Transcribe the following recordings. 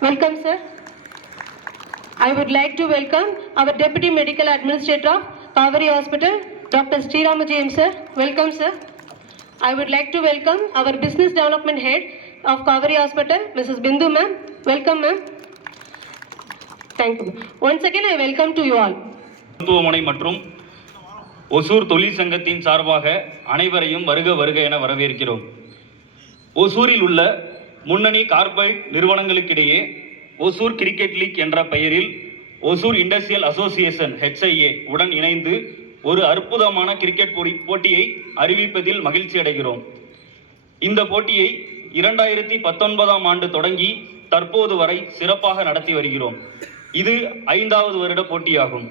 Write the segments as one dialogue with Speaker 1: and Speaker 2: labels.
Speaker 1: Welcome, sir. I would like to welcome our Deputy Medical Administrator of Kaveri Hospital, Dr. Srirama James, sir. Welcome, sir. I would like to welcome our Business Development Head of Kaveri Hospital, Mrs. Bindu, ma'am. Welcome, ma'am. Thank you. Once again, I welcome to you all.
Speaker 2: மருத்துவமனை மற்றும் ஒசூர் தொழிற்சங்கத்தின் சார்பாக அனைவரையும் வருக வருக என வரவேற்கிறோம் ஒசூரில் உள்ள முன்னணி கார்ப்பரேட் நிறுவனங்களுக்கிடையே ஒசூர் கிரிக்கெட் லீக் என்ற பெயரில் ஒசூர் இண்டஸ்ட்ரியல் அசோசியேஷன் ஹெச்ஐஏ உடன் இணைந்து ஒரு அற்புதமான கிரிக்கெட் போட்டி- போட்டியை அறிவிப்பதில் மகிழ்ச்சி அடைகிறோம். இந்த போட்டியை இரண்டாயிரத்தி பத்தொன்பதாம் ஆண்டு தொடங்கி தற்போது வரை சிறப்பாக நடத்தி வருகிறோம். இது ஐந்தாவது வருட போட்டியாகும்.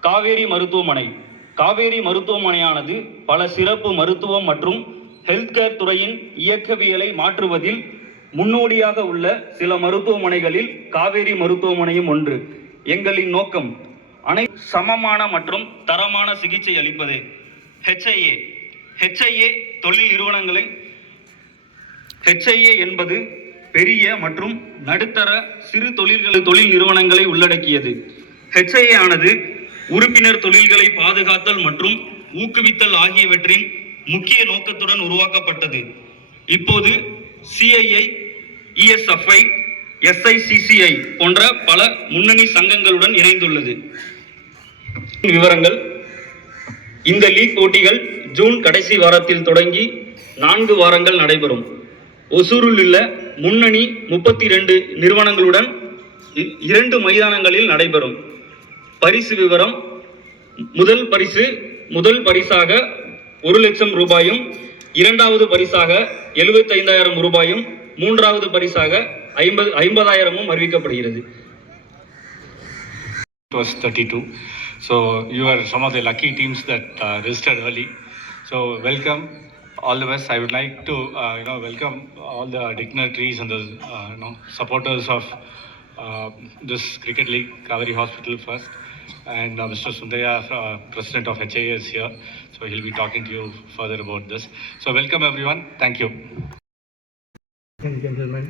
Speaker 2: காவேரி மருத்துவமனை. காவேரி மருத்துவமனையானது பல சிறப்பு மருத்துவம் மற்றும் ஹெல்த் கேர் துறையின் இயக்கவியலை மாற்றுவதில் முன்னோடியாக உள்ள சில மருத்துவமனைகளில் காவேரி மருத்துவமனையும் ஒன்று. எங்களின் நோக்கம் அனை சமமான மற்றும் தரமான சிகிச்சை அளிப்பது. ஹெச்ஐஏ ஹெச்ஐஏ தொழில் நிறுவனங்களை ஹெச்ஐஏ என்பது பெரிய மற்றும் நடுத்தர சிறு தொழில்கள் தொழில் நிறுவனங்களை உள்ளடக்கியது. ஹெச்ஐஏ ஆனது உறுப்பினர் தொழில்களை பாதுகாத்தல் மற்றும் ஊக்குவித்தல் ஆகியவற்றின் முக்கிய நோக்கத்துடன் உருவாக்கப்பட்டது. இப்போது சிஐஐ இஎஸ்எஃப்ஐ எஸ்ஐசிசிஐ போன்ற பல முன்னணி சங்கங்களுடன் இணைந்துள்ளது. விவரங்கள். இந்த லீக் போட்டிகள் ஜூன் கடைசி வாரத்தில் தொடங்கி நான்கு வாரங்கள் நடைபெறும். ஒசூரில் உள்ள முன்னணி முப்பத்தி ரெண்டு நிறுவனங்களுடன் இ- இரண்டு மைதானங்களில் நடைபெறும். பரிசு விவரம் முதல் பரிசு முதல் பரிசாக ஒரு லட்சம் ரூபாயும் இரண்டாவது பரிசாக எழுபத்தைந்தாயிரம் ரூபாயும் மூன்றாவது பரிசாக ஐம்பது ஐம்பதாயிரமும் அறிவிக்கப்படுகிறது
Speaker 3: It was 32. So you are some of the lucky teams that uh, registered early. So welcome, all the best. I would like to uh, you know welcome all the dignitaries and the uh, you know supporters of uh, this cricket league, Kaveri Hospital first, and uh, Mr. Sundaya, uh, president of HIA, is here. So he'll be talking to you further about this. So welcome everyone. Thank you.
Speaker 4: and gentlemen,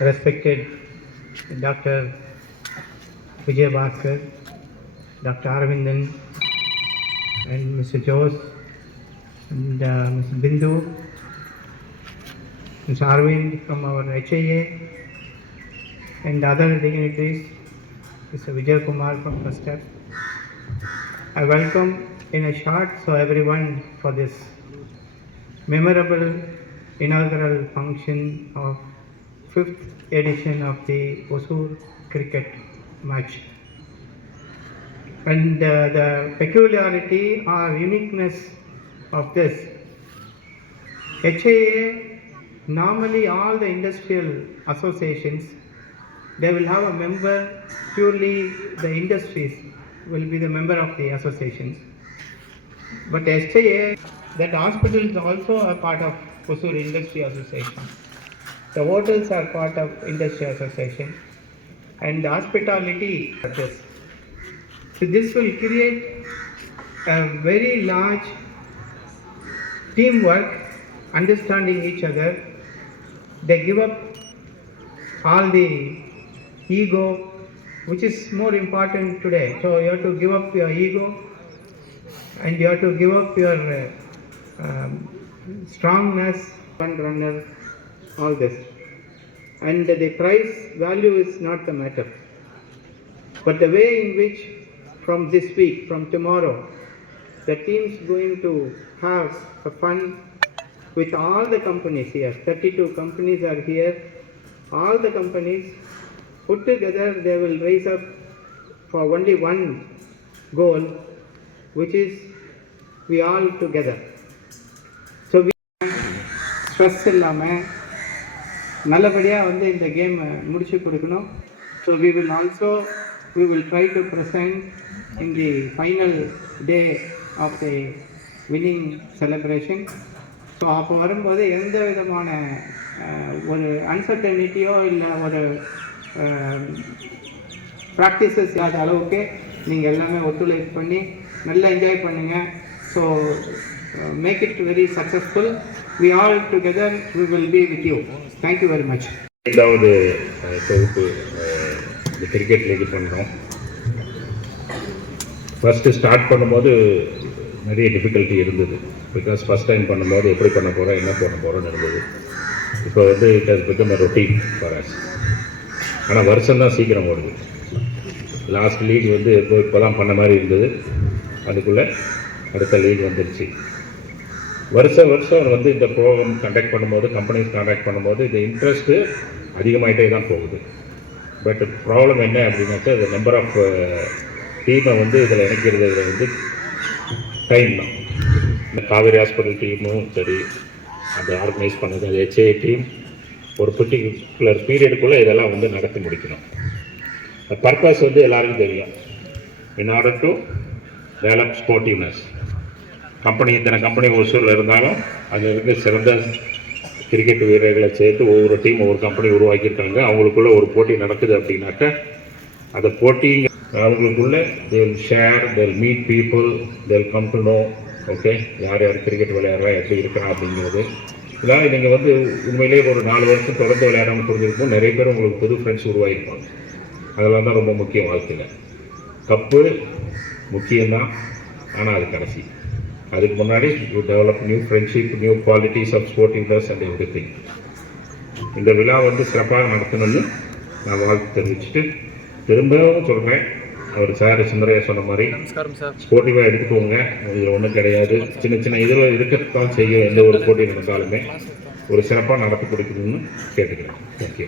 Speaker 4: respected Dr. Vijay Bhaskar, Dr. Arvindan, and Mr. Jose, and uh, Ms. Bindu, Mr. Arvind from our HIA, and other dignitaries, Mr. Vijay Kumar from First Step. I welcome in a short so everyone for this memorable inaugural function of fifth edition of the Osur cricket match. And uh, the peculiarity or uniqueness of this, HAA, normally all the industrial associations, they will have a member, purely the industries will be the member of the associations. But SIA, that hospital is also a part of Hosur Industry Association. The hotels are part of Industry Association and the hospitality this. So this will create a very large teamwork, understanding each other. They give up all the ego, which is more important today. So you have to give up your ego and you have to give up your uh, um, strongness, one runner, all this. And the price value is not the matter. But the way in which from this week, from tomorrow, the team's going to have a fun with all the companies here. 32 companies are here. All the companies put together, they will raise up for only one goal, which is we all together. Stress இல்லாமல் நல்லபடியாக வந்து இந்த கேமை முடிச்சு கொடுக்கணும். So we will also we will try to present in the final day of the winning celebration so அப்போ வரும்போது எந்த விதமான ஒரு அன்சர்டனிட்டியோ இல்லை ஒரு ப்ராக்டிசஸ் இல்லாத அளவுக்கு நீங்கள் எல்லாமே ஒத்துழைப்பு பண்ணி நல்லா என்ஜாய் பண்ணுங்கள் so make it very successful we all together we will be with you Thank you very much.
Speaker 5: Uh, தொகுப்பு uh, இந்த கிரிக்கெட் லீக் பண்ணுறோம் ஃபஸ்ட்டு ஸ்டார்ட் பண்ணும்போது நிறைய டிஃபிகல்ட்டி இருந்தது. பிகாஸ் ஃபஸ்ட் டைம் பண்ணும்போது எப்படி பண்ண போகிறோம் என்ன பண்ண போகிறோம்னு இருந்தது. இப்போ வந்து it has become routine for us ஆனால் வருஷம் தான் சீக்கிரம் ஓடுது. லாஸ்ட் லீக் வந்து இப்போ இப்போ தான் பண்ண மாதிரி இருந்தது. அதுக்குள்ளே அடுத்த லீக் வந்துருச்சு. வருஷம் வருஷம் வந்து இந்த ப்ரோக்ராம் கண்டக்ட் பண்ணும்போது கம்பெனிஸ் கான்டாக்ட் பண்ணும்போது இந்த இன்ட்ரெஸ்ட்டு அதிகமாகிட்டே தான் போகுது. பட் ப்ராப்ளம் என்ன அப்படின்னாக்கா இந்த நம்பர் ஆஃப் டீமை வந்து இதில் இணைக்கிறது இதில் வந்து டைம் தான். இந்த காவேரி ஹாஸ்பிட்டல் டீமும் சரி அந்த ஆர்கனைஸ் பண்ணது அந்த ஹெச்ஏ டீம் ஒரு பர்டிகுலர் பீரியடுக்குள்ளே இதெல்லாம் வந்து நடத்தி முடிக்கணும். பர்பஸ் வந்து எல்லாருக்கும் தெரியும். In order to develop sportiveness company இத்தனை கம்பெனி ஒசூரில் இருந்தாலும் அதில் இருக்க சிறந்த கிரிக்கெட் வீரர்களை சேர்த்து ஒவ்வொரு டீம் ஒவ்வொரு கம்பெனி உருவாக்கியிருக்காங்க. அவங்களுக்குள்ள ஒரு போட்டி நடக்குது அப்படின்னாக்க அந்த போட்டி அவங்களுக்குள்ள they'll share they'll meet people they'll come to know okay யார் யார் கிரிக்கெட் விளையாடுறா எப்படி இருக்கிறா அப்படிங்கிறது. இதனால் நீங்கள் வந்து உண்மையிலேயே ஒரு நாலு வருஷம் தொடர்ந்து விளையாடாமல் புரிஞ்சிருக்கும். நிறைய பேர் உங்களுக்கு புது ஃப்ரெண்ட்ஸ் உருவாகிருப்பாங்க அதெல்லாம் தான் ரொம்ப முக்கியம் வாழ்க்கையில். கப்பு முக்கியம்தான் ஆனால் அது கடைசி. அதுக்கு முன்னாடி you develop new friendship new qualities of sportiveness and everything இந்த விழா வந்து சிறப்பாக நடத்தணும்னு நான் வாழ்த்து தெரிவிச்சுட்டு திரும்பவும் சொல்கிறேன் அவர் சார் சுந்தரையா சொன்ன மாதிரி ஸ்போர்ட்டிவாக எடுத்துக்கோங்க இதில் ஒன்றும் கிடையாது. சின்ன சின்ன இதில் இருக்கத்தான் செய்யும். எந்த ஒரு போட்டி நடந்தாலுமே ஒரு சிறப்பாக நடத்தி கொடுக்கணும்னு கேட்டுக்கிறேன். தேங்க்யூ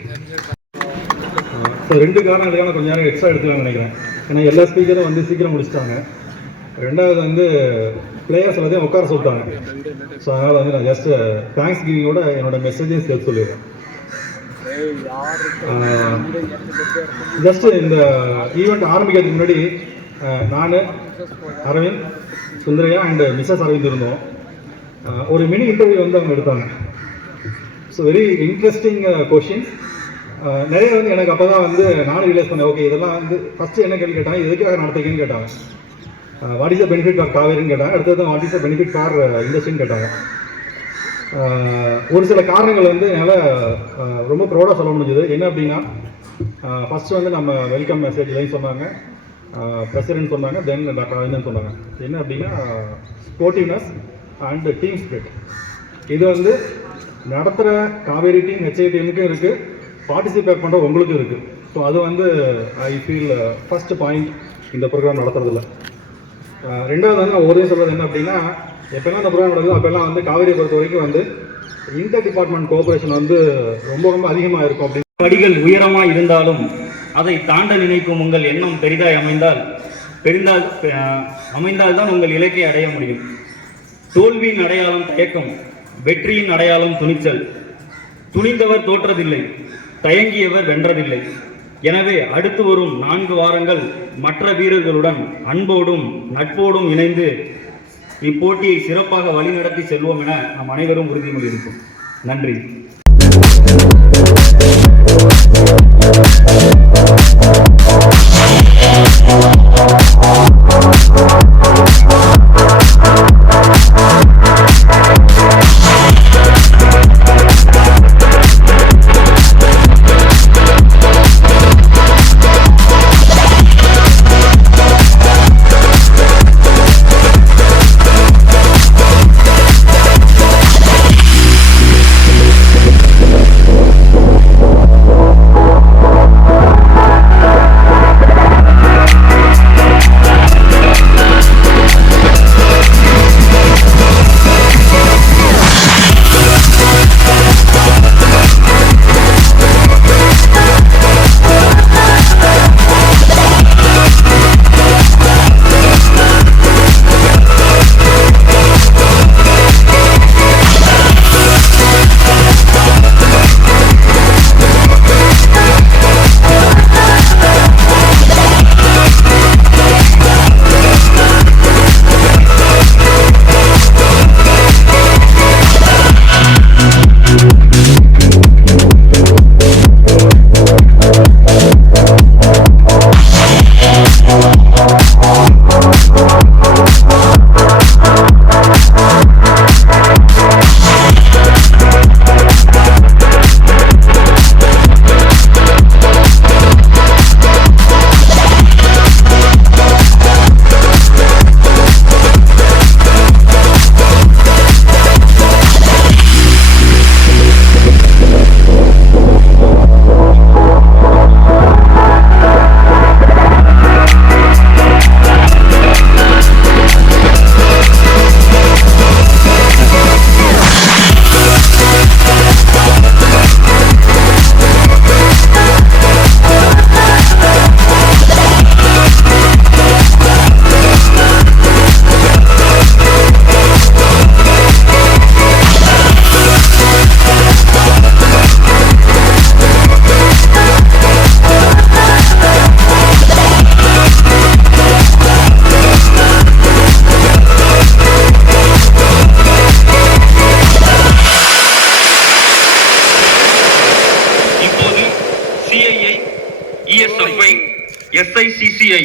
Speaker 6: ஸோ ரெண்டு காரணம் இதுக்கான கொஞ்சம் நேரம் எக்ஸ்ட்ரா எடுத்துக்கலாம்னு நினைக்கிறேன். ஏன்னா எல்லா ஸ்பீக்கரும் வந்து சீக்கிரம் முடிச்சிட்டாங்க. ரெண்டாவது வந்து பிளேயர்ஸ் எல்லாத்தையும் உட்கார சொல்லிட்டாங்க. ஸோ அதனால் வந்து நான் ஜஸ்ட் தேங்க்ஸ் கிவிங்கோட என்னோட மெசேஜையும் சேர்த்து சொல்லிடுறேன். ஜஸ்ட் இந்த ஈவெண்ட் ஆரம்பிக்கிறதுக்கு முன்னாடி நான் அரவிந்த் சுந்தரையா அண்ட் மிஸ்ஸஸ் அரவிந்த் இருந்தோம். ஒரு மினி இன்டர்வியூ வந்து அவங்க எடுத்தாங்க. ஸோ வெரி இன்ட்ரெஸ்டிங் கொஷின் நிறைய வந்து எனக்கு அப்போ தான் வந்து நானும் ரியலைஸ் பண்ணேன் ஓகே இதெல்லாம் வந்து ஃபஸ்ட்டு என்ன கேள்வி கேட்டாங்க எதுக்காக நடத்துறீங்கன்னு கேட்டாங்க. What is the benefit for காவேரின்னு கேட்டாங்க. அடுத்தது what is the benefit for இண்டஸ்ட்ரின்னு கேட்டாங்க. Uh, ஒரு சில காரணங்கள் வந்து என்னால் uh, ரொம்ப ப்ரௌடாக சொல்ல முடிஞ்சது. என்ன அப்படின்னா uh, ஃபஸ்ட்டு வந்து நம்ம வெல்கம் மெசேஜ்லையும் சொன்னாங்க. பிரசிடென்ட் சொன்னாங்க தென் டாக்டர் அரவிந்தன் சொன்னாங்க. என்ன அப்படின்னா ஸ்போர்ட்டிவ்னஸ் அண்ட் டீம் ஸ்பிரிட் இது வந்து நடத்துகிற காவேரி டீம் ஹெச்ஐ டீமுக்கும் இருக்குது பார்ட்டிசிபேட் பண்ணுற உங்களுக்கும் இருக்குது ஸோ அது வந்து ஐ ஃபீல் ஃபஸ்ட் பாயிண்ட் இந்த ப்ரோக்ராம் நடத்துறதில்ல ரெண்டாவது வந்து நான் ஒரே சொல்கிறது என்ன அப்படின்னா எப்போல்லாம் அந்த ப்ரோக்ராம் நடக்குது அப்போல்லாம் வந்து காவேரி பொறுத்த வரைக்கும் வந்து இன்டர் டிபார்ட்மெண்ட் கோஆபரேஷன் வந்து ரொம்ப ரொம்ப அதிகமாக இருக்கும் அப்படின்னு
Speaker 2: படிகள் உயரமாக இருந்தாலும் அதை தாண்ட நினைக்கும் உங்கள் எண்ணம் பெரிதாய் அமைந்தால் பெரிந்தால் அமைந்தால் அமைந்தால்தான் உங்கள் இலக்கை அடைய முடியும். தோல்வியின் அடையாளம் தயக்கம் வெற்றியின் அடையாளம் துணிச்சல். துணிந்தவர் தோற்றதில்லை தயங்கியவர் வென்றதில்லை. எனவே அடுத்து வரும் நான்கு வாரங்கள் மற்ற வீரர்களுடன் அன்போடும் நட்போடும் இணைந்து இப்போட்டியை சிறப்பாக வழிநடத்தி செல்வோம் என நாம் அனைவரும் உறுதிமொழி இருப்போம் நன்றி. ಎಸ್ಐಸಿಸಿಐ